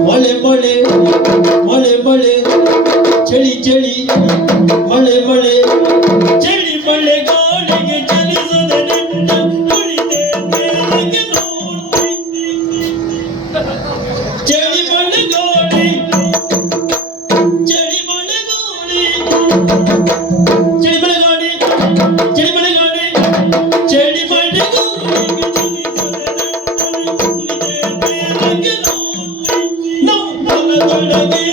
ಮಳೆ ಮಳೆ ಮಳೆ ಮಳೆ ಚಳಿ ಚಳಿ ಮಳೆ ಮಳೆ ಚಳಿ ಮಳೆ ಗಾಳಿಗೆ ಚಲಿಸದ ನೆಟ್ಟ ಕುಳಿತೆ ಮೇಲಕ್ಕೆ ನೋಡ್ತೀನಿ ಚಳಿ ಮಳೆ ಗಾಳಿ ಚಳಿ ಮಳೆ ಗಾಳಿ ಚಳಿ ಮಳೆ ಗಾಳಿ ಚಳಿ ಮಳೆ ಗಾಳಿ ಚಳಿ ಮಳೆ ಗಾಳಿಗೆ ಚಲಿಸದ ನೆಟ್ಟ ಕುಳಿತೆ ಮೇಲಕ್ಕೆ ನೋಡ್ತೀನಿ ನಮ್ಮ ಹೊಲದೊಳಗೆ